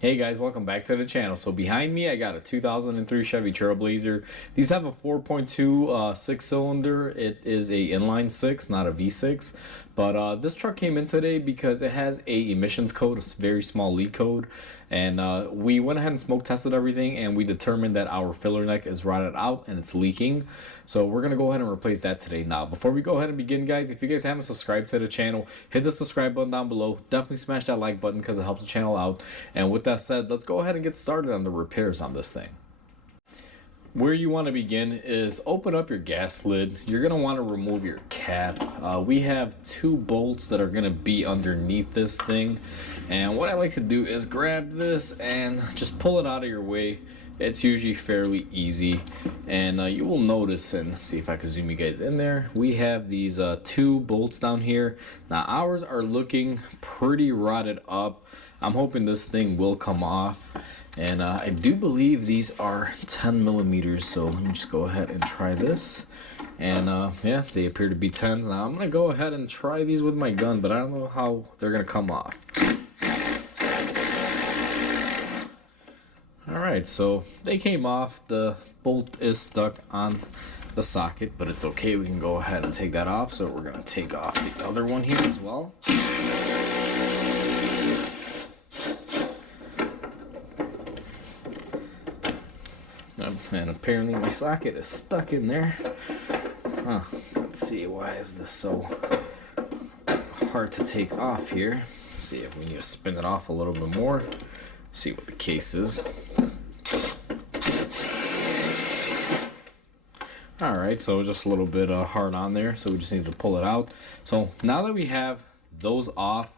Hey guys, welcome back to the channel. So behind me I got a 2003 Chevy Trailblazer. These have a 4.2 six-cylinder. It is a inline six, not a V6. But this truck came in today because it has a emissions code, a very small leak code. And we went ahead and smoke tested everything, and we determined that our filler neck is rotted out and it's leaking. So we're going to go ahead and replace that today. Now, before we go ahead and begin, guys, if you guys haven't subscribed to the channel, hit the subscribe button down below. Definitely smash that like button because it helps the channel out. And with that said, let's go ahead and get started on the repairs on this thing. Where you want to begin is open up your gas lid. You're going to want to remove your cap. We have two bolts that are going to be underneath this thing. And what I like to do is grab this and just pull it out of your way. It's usually fairly easy. And you will notice, and see if I can zoom you guys in there, we have these two bolts down here. Now ours are looking pretty rotted up. I'm hoping this thing will come off. And I do believe these are 10 millimeters, so let me just go ahead and try this. And yeah, they appear to be 10s. Now I'm gonna go ahead and try these with my gun, but I don't know how they're gonna come off. Alright, so they came off. The bolt is stuck on the socket, but it's okay, we can go ahead and take that off. So we're gonna take off the other one here as well. And apparently my socket is stuck in there. Huh. Let's see, why is this so hard to take off here? Let's see if we need to spin it off a little bit more. See what the case is. Alright, so just a little bit hard on there, so we just need to pull it out. So now that we have those off,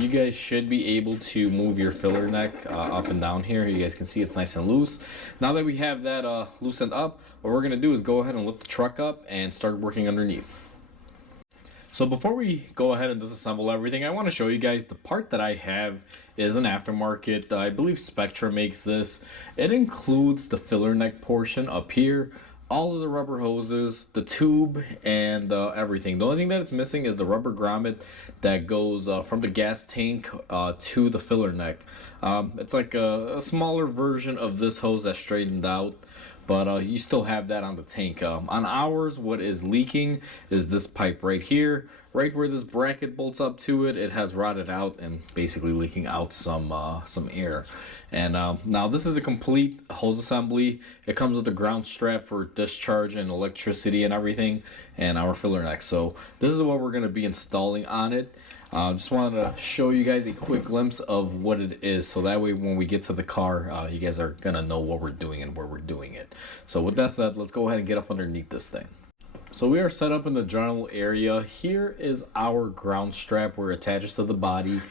you guys should be able to move your filler neck up and down here. You guys can see it's nice and loose. Now that we have that loosened up, what we're going to do is go ahead and lift the truck up and start working underneath. So before we go ahead and disassemble everything, I want to show you guys the part that I have is an aftermarket. I believe Spectra makes this. It includes the filler neck portion up here, all of the rubber hoses, the tube, and everything. The only thing that it's missing is the rubber grommet that goes from the gas tank to the filler neck. It's like a smaller version of this hose that's straightened out, but you still have that on the tank. On ours, what is leaking is this pipe right here, right where this bracket bolts up to it. It has rotted out and basically leaking out some air. And now this is a complete hose assembly. It comes with a ground strap for discharge and electricity and everything, and our filler neck. So this is what we're going to be installing on it. Just wanted to show you guys a quick glimpse of what it is, so that way when we get to the car, you guys are going to know what we're doing and where we're doing it. So with that said, let's go ahead and get up underneath this thing. So we are set up in the general area. Here is our ground strap where it attaches to the body.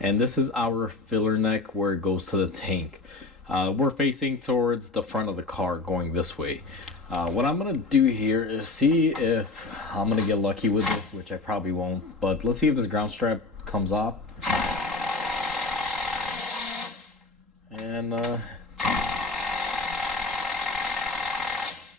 And this is our filler neck where it goes to the tank. We're facing towards the front of the car going this way. What I'm going to do here is see if I'm going to get lucky with this, which I probably won't. But let's see if this ground strap comes off. And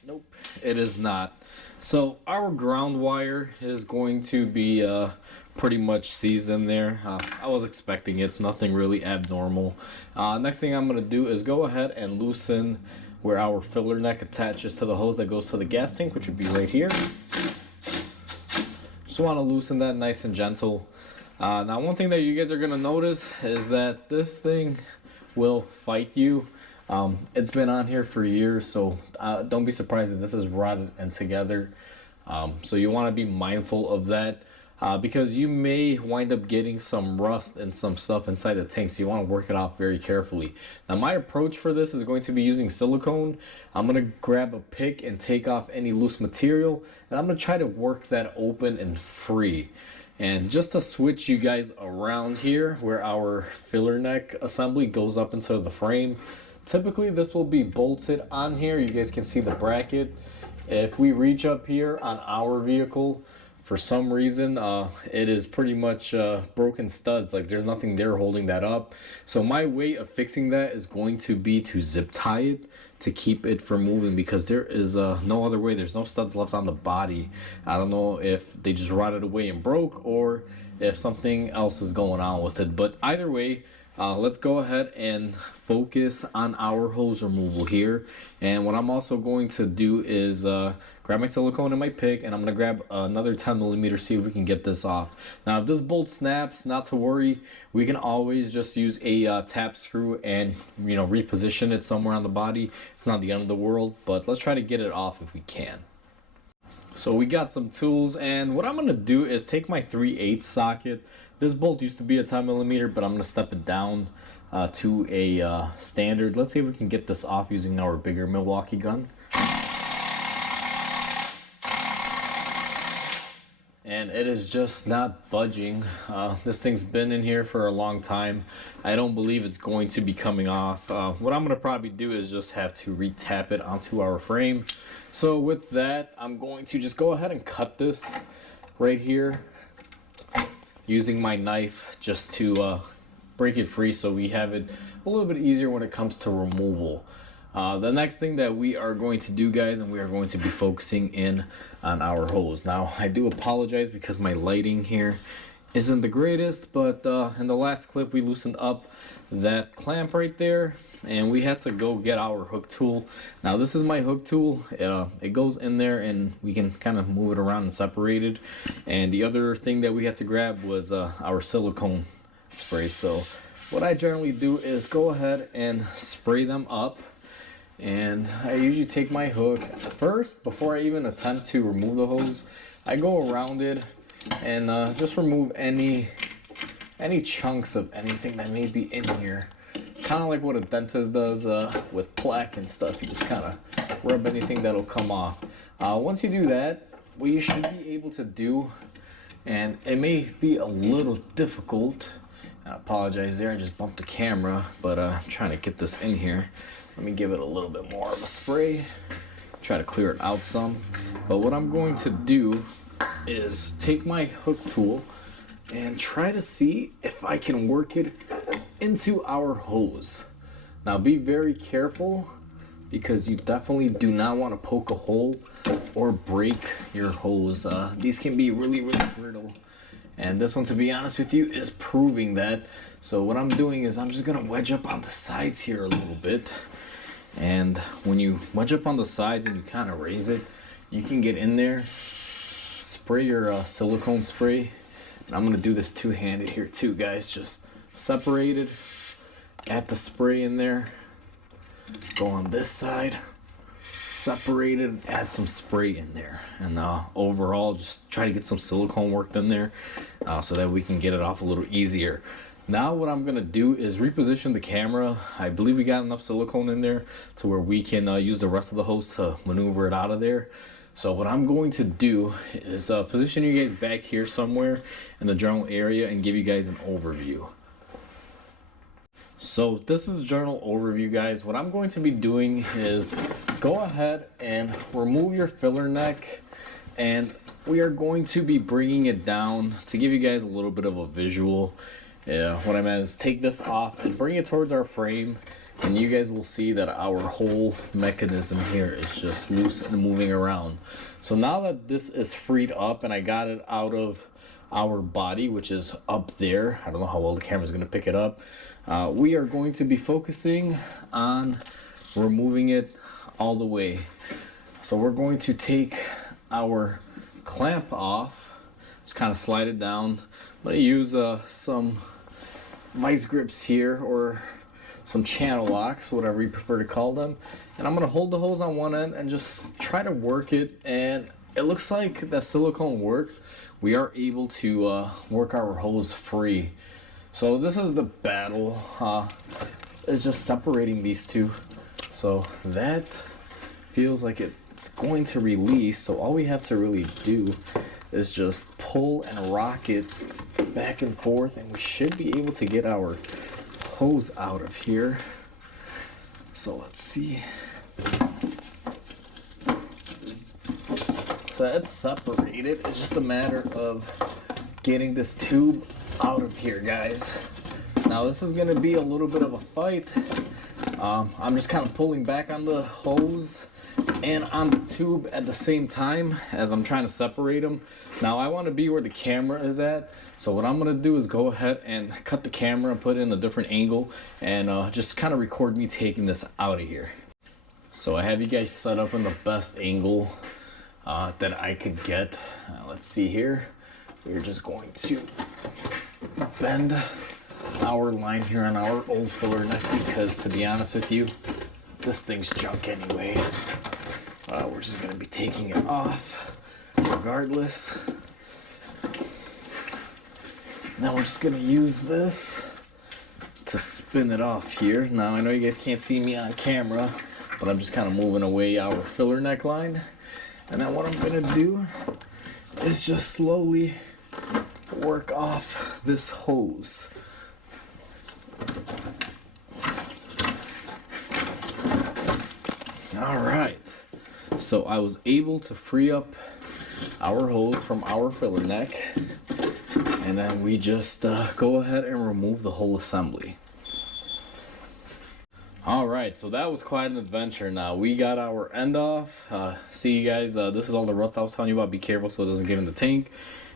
nope, it is not. So our ground wire is going to be pretty much seized in there. I was expecting it, nothing really abnormal. Next thing I'm going to do is go ahead and loosen where our filler neck attaches to the hose that goes to the gas tank, which would be right here. Just want to loosen that nice and gentle. Now one thing that you guys are going to notice is that this thing will fight you. It's been on here for years, so don't be surprised if this is rotted and together. So you want to be mindful of that because you may wind up getting some rust and some stuff inside the tank, so you want to work it off very carefully. Now my approach for this is going to be using silicone. I'm going to grab a pick and take off any loose material, and I'm going to try to work that open and free. And just to switch you guys around here where our filler neck assembly goes up into the frame, typically this will be bolted on here. You guys can see the bracket. If we reach up here on our vehicle, for some reason it is pretty much broken studs, like there's nothing there holding that up. So my way of fixing that is going to be to zip tie it to keep it from moving, because there is no other way. There's no studs left on the body. I don't know if they just rotted away and broke, or if something else is going on with it, but either way, let's go ahead and focus on our hose removal here. And what I'm also going to do is grab my silicone and my pick, and I'm going to grab another 10 millimeter, see if we can get this off. Now if this bolt snaps, not to worry, we can always just use a tap screw and reposition it somewhere on the body. It's not the end of the world, but let's try to get it off if we can. So we got some tools, and what I'm going to do is take my 3/8 socket. This bolt used to be a 10 millimeter, but I'm going to step it down to a standard. Let's see if we can get this off using our bigger Milwaukee gun. And it is just not budging. This thing's been in here for a long time. I don't believe it's going to be coming off. What I'm going to probably do is just have to re-tap it onto our frame. So with that, I'm going to just go ahead and cut this right here using my knife just to break it free, so we have it a little bit easier when it comes to removal. The next thing that we are going to do, guys, and we are going to be focusing in on our hose. Now I do apologize because my lighting here isn't the greatest, but in the last clip we loosened up that clamp right there, and we had to go get our hook tool. Now this is my hook tool. It goes in there and we can kind of move it around and separate it. And the other thing that we had to grab was our silicone spray. So what I generally do is go ahead and spray them up, and I usually take my hook first before I even attempt to remove the hose. I go around it and just remove any chunks of anything that may be in here, kind of like what a dentist does with plaque and stuff. You just kind of rub anything that'll come off. Once you do that, what you should be able to do, and it may be a little difficult, I apologize there, I just bumped the camera, but I'm trying to get this in here. Let me give it a little bit more of a spray, try to clear it out some. But what I'm going to do is take my hook tool and try to see if I can work it into our hose. Now be very careful, because you definitely do not want to poke a hole or break your hose. These can be really brittle, and this one, to be honest with you, is proving that. So what I'm doing is I'm just gonna wedge up on the sides here a little bit, and when you wedge up on the sides and you kind of raise it, you can get in there, spray your silicone spray. And I'm gonna do this two-handed here too, guys. Just separate it, add the spray in there, go on this side, separate it, add some spray in there, and overall just try to get some silicone worked in there so that we can get it off a little easier. Now what I'm gonna do is reposition the camera. I believe we got enough silicone in there to where we can use the rest of the hose to maneuver it out of there. So what I'm going to do is position you guys back here somewhere in the journal area and give you guys an overview. So this is journal overview, guys. What I'm going to be doing is go ahead and remove your filler neck, and we are going to be bringing it down to give you guys a little bit of a visual. What I meant is take this off and bring it towards our frame, and you guys will see that our whole mechanism here is just loose and moving around. So now that this is freed up and I got it out of our body, which is up there, I don't know how well the camera is going to pick it up, we are going to be focusing on removing it all the way. So we're going to take our clamp off, just kind of slide it down. I'm going to use some vice grips here, or some channel locks, whatever you prefer to call them, and I'm gonna hold the hose on one end and just try to work it, and it looks like that silicone worked. We are able to work our hose free. So this is the battle, is just separating these two. So that feels like it's going to release, so all we have to really do is just pull and rock it back and forth, and we should be able to get our hose out of here. So let's see. So that's separated. It's just a matter of getting this tube out of here, guys. Now this is gonna be a little bit of a fight. I'm just kind of pulling back on the hose and on the tube at the same time as I'm trying to separate them. Now I want to be where the camera is at, so what I'm going to do is go ahead and cut the camera and put it in a different angle and just kind of record me taking this out of here. So I have you guys set up in the best angle that I could get. Let's see here. We're just going to bend our line here on our old filler neck because, to be honest with you, this thing's junk anyway. We're just going to be taking it off regardless. Now we're just going to use this to spin it off here. Now I know you guys can't see me on camera, but I'm just kind of moving away our filler neckline. And then what I'm going to do is just slowly work off this hose. All right, so I was able to free up our hose from our filler neck, and then we just go ahead and remove the whole assembly. All right, so that was quite an adventure. Now we got our end off. See you guys, this is all the rust I was telling you about. Be careful so it doesn't get in the tank,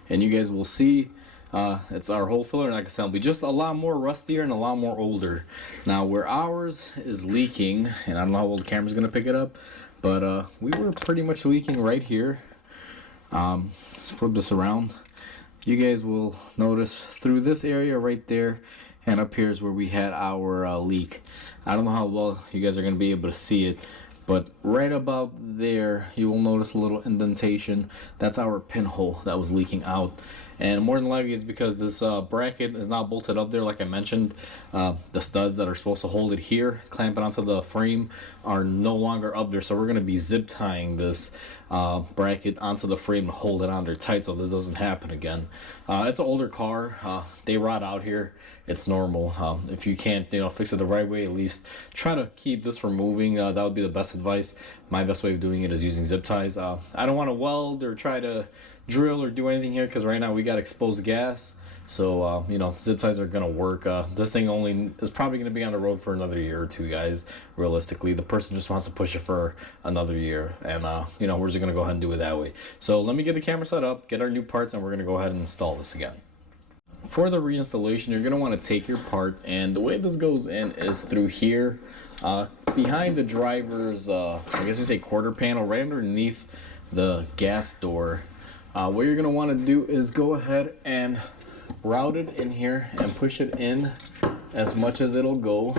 and you guys will see it's our whole filler neck assembly, just a lot more rustier and a lot more older. Now where ours is leaking, and I don't know how well the camera's gonna pick it up, but we were pretty much leaking right here. Let's flip this around. You guys will notice through this area right there and up here is where we had our leak. I don't know how well you guys are gonna be able to see it, but right about there you will notice a little indentation. That's our pinhole that was leaking out, and more than likely it's because this bracket is not bolted up there like I mentioned. The studs that are supposed to hold it here, clamp it onto the frame, are no longer up there, so we're going to be zip tying this bracket onto the frame and hold it on there tight so this doesn't happen again. It's an older car, they rot out here, it's normal. If you can't fix it the right way, at least try to keep this from moving. That would be the best advice. My best way of doing it is using zip ties. I don't want to weld or try to drill or do anything here because right now we got exposed gas, so zip ties are gonna work. This thing only is probably gonna be on the road for another year or two, guys. Realistically, the person just wants to push it for another year, and we're just gonna go ahead and do it that way. So let me get the camera set up, get our new parts, and we're gonna go ahead and install this again. For the reinstallation, you're going to want to take your part, and the way this goes in is through here, behind the driver's, I guess you say quarter panel, right underneath the gas door. What you're going to want to do is go ahead and route it in here and push it in as much as it'll go.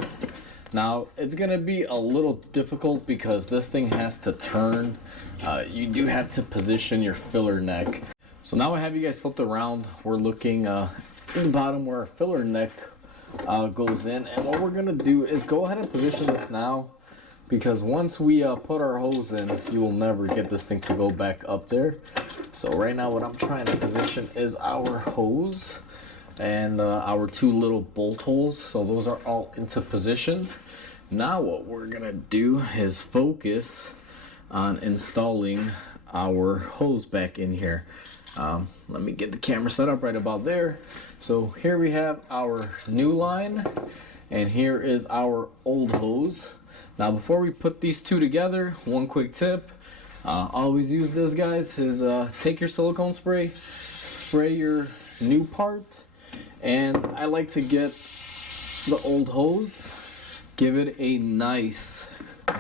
Now, it's going to be a little difficult because this thing has to turn. You do have to position your filler neck. So now I have you guys flipped around. We're looking in the bottom where our filler neck goes in, and what we're gonna do is go ahead and position this now, because once we put our hose in, you will never get this thing to go back up there. So right now what I'm trying to position is our hose and our two little bolt holes, so those are all into position. Now what we're gonna do is focus on installing our hose back in here. Let me get the camera set up right about there. So here we have our new line, and here is our old hose. Now before we put these two together, one quick tip, always use this, guys, is take your silicone spray, spray your new part, and I like to get the old hose, give it a nice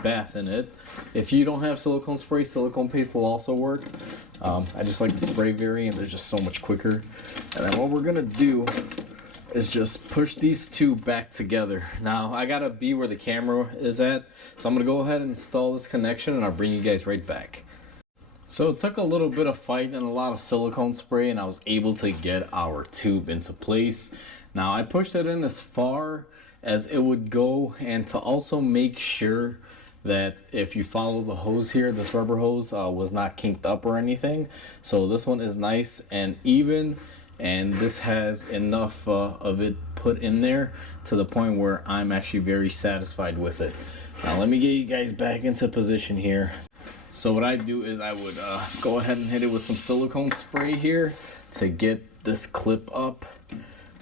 bath in it. If you don't have silicone spray, silicone paste will also work. I just like the spray variant, it's just so much quicker. And then what we're gonna do is just push these two back together. Now I gotta be where the camera is at, so I'm gonna go ahead and install this connection and I'll bring you guys right back. So it took a little bit of fight and a lot of silicone spray, and I was able to get our tube into place. Now I pushed it in as far as it would go, and to also make sure that if you follow the hose here, this rubber hose was not kinked up or anything. So this one is nice and even, and this has enough of it put in there to the point where I'm actually very satisfied with it. Now let me get you guys back into position here. So what I do is I would go ahead and hit it with some silicone spray here to get this clip up,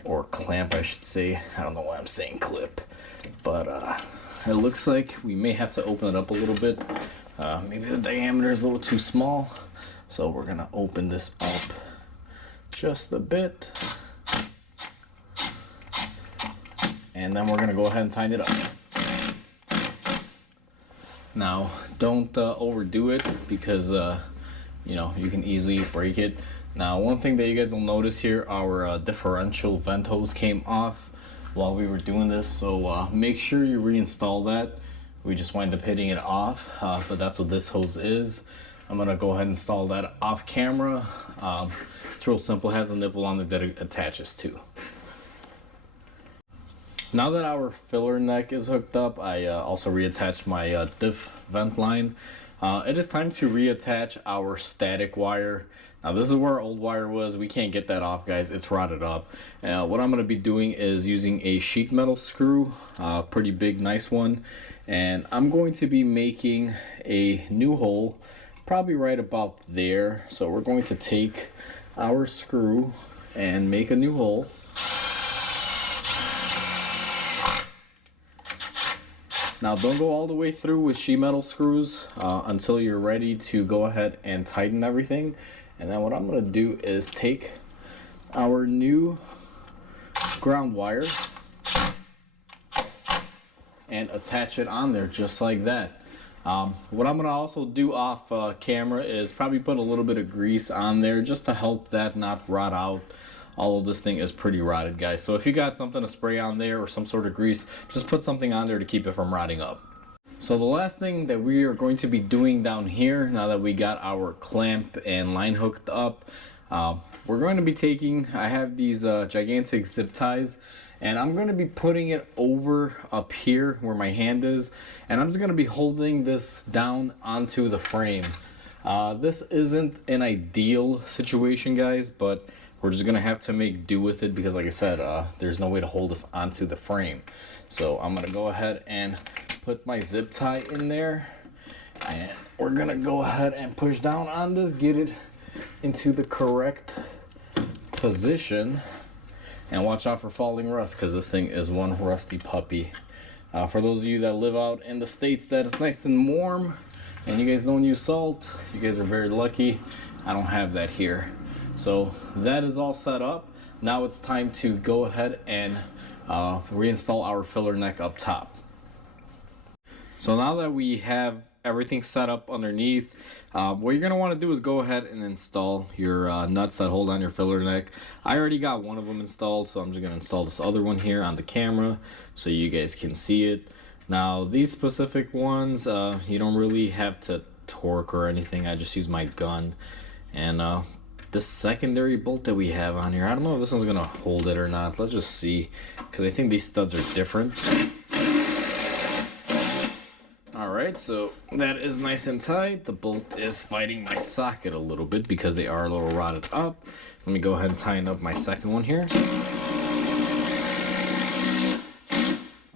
or clamp I should say. I don't know why I'm saying clip, but it looks like we may have to open it up a little bit. Maybe the diameter is a little too small, so we're gonna open this up just a bit, and then we're gonna go ahead and tighten it up. Now, don't overdo it, because you know, you can easily break it. Now, one thing that you guys will notice here, our differential vent hose came off while we were doing this, so make sure you reinstall that. We just wind up hitting it off, but that's what this hose is. I'm gonna go ahead and install that off camera. It's real simple, it has a nipple on it that it attaches to. Now that our filler neck is hooked up, I also reattached my diff vent line. It is time to reattach our static wire. Now, this is where our old wire was. We can't get that off, guys. It's rotted up. What I'm going to be doing is using a sheet metal screw, pretty big, nice one. And I'm going to be making a new hole, probably right about there. So we're going to take our screw and make a new hole. Now, don't go all the way through with sheet metal screws until you're ready to go ahead and tighten everything. And then what I'm going to do is take our new ground wire and attach it on there just like that. What I'm going to also do off camera is probably put a little bit of grease on there just to help that not rot out. Although this thing is pretty rotted, guys. So if you got something to spray on there or some sort of grease, just put something on there to keep it from rotting up. So the last thing that we are going to be doing down here, now that we got our clamp and line hooked up, we're going to be taking, I have these gigantic zip ties, and I'm going to be putting it over up here where my hand is, and I'm just going to be holding this down onto the frame. This isn't an ideal situation, guys, but we're just gonna have to make do with it, because like I said, there's no way to hold this onto the frame. So I'm gonna go ahead and put my zip tie in there, and we're gonna go ahead and push down on this, get it into the correct position, and watch out for falling rust, because this thing is one rusty puppy. For those of you that live out in the States that it's nice and warm and you guys don't use salt, you guys are very lucky. I don't have that here. So that is all set up. Now it's time to go ahead and reinstall our filler neck up top. So now that we have everything set up underneath, what you're going to want to do is go ahead and install your nuts that hold on your filler neck. I already got one of them installed, so I'm just going to install this other one here on the camera so you guys can see it. Now these specific ones, you don't really have to torque or anything. I just use my gun. And this secondary bolt that we have on here, I don't know if this one's gonna hold it or not. Let's just see, because I think these studs are different. Alright, so that is nice and tight. The bolt is fighting my socket a little bit because they are a little rotted up. Let me go ahead and tighten up my second one here.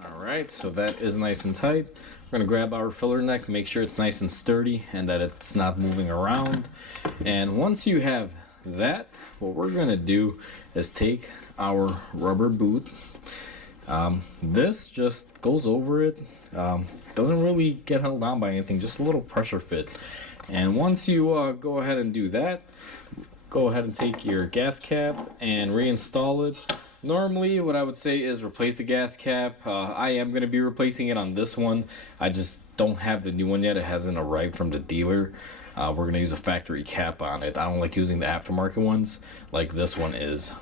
Alright, so that is nice and tight. We're gonna grab our filler neck, make sure it's nice and sturdy and that it's not moving around. And once you have that, what we're gonna do is take our rubber boot. This just goes over it. Doesn't really get held down by anything, just a little pressure fit. And once you go ahead and do that, go ahead and take your gas cap and reinstall it. Normally, what I would say is replace the gas cap. I am going to be replacing it on this one. I just don't have the new one yet. It hasn't arrived from the dealer. We're going to use a factory cap on it. I don't like using the aftermarket ones like this one is.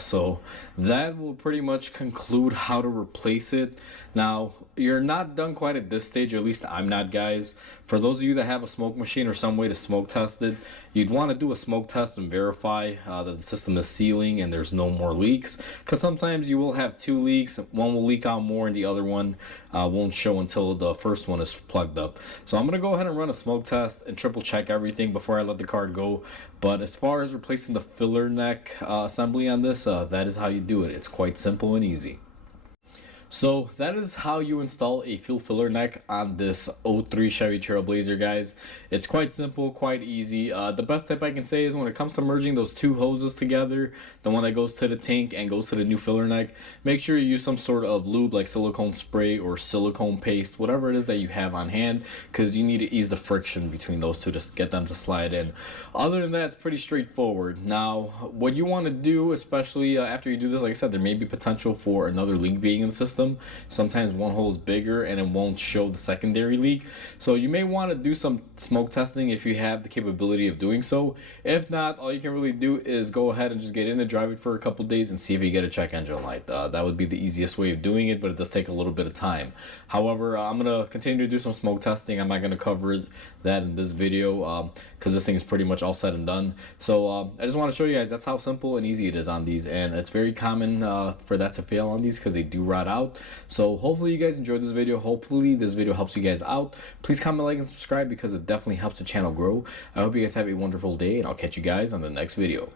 So that will pretty much conclude how to replace it. Now, you're not done quite at this stage, or at least I'm not, guys. For those of you that have a smoke machine or some way to smoke test it, you'd want to do a smoke test and verify that the system is sealing and there's no more leaks. Because sometimes you will have two leaks. One will leak out more and the other one won't show until the first one is plugged up. So I'm going to go ahead and run a smoke test and triple check everything before I let the car go. But as far as replacing the filler neck assembly on this, that is how you do it. It's quite simple and easy. So that is how you install a fuel filler neck on this '03 Chevy Trailblazer, guys. It's quite simple, quite easy. The best tip I can say is when it comes to merging those two hoses together, the one that goes to the tank and goes to the new filler neck, make sure you use some sort of lube like silicone spray or silicone paste, whatever it is that you have on hand, because you need to ease the friction between those two to get them to slide in. Other than that, it's pretty straightforward. Now, what you want to do, especially after you do this, like I said, there may be potential for another leak being in the system. Sometimes one hole is bigger and it won't show the secondary leak, so you may want to do some smoke testing if you have the capability of doing so. If not, all you can really do is go ahead and just get in and drive it for a couple days and see if you get a check engine light. That would be the easiest way of doing it, but it does take a little bit of time. However, I'm gonna continue to do some smoke testing. I'm not gonna cover that in this video because this thing is pretty much all said and done. So I just want to show you guys that's how simple and easy it is on these, and it's very common for that to fail on these because they do rot out. So hopefully you guys enjoyed this video. Hopefully this video helps you guys out. Please comment, like, and subscribe because it definitely helps the channel grow. I hope you guys have a wonderful day, and I'll catch you guys on the next video.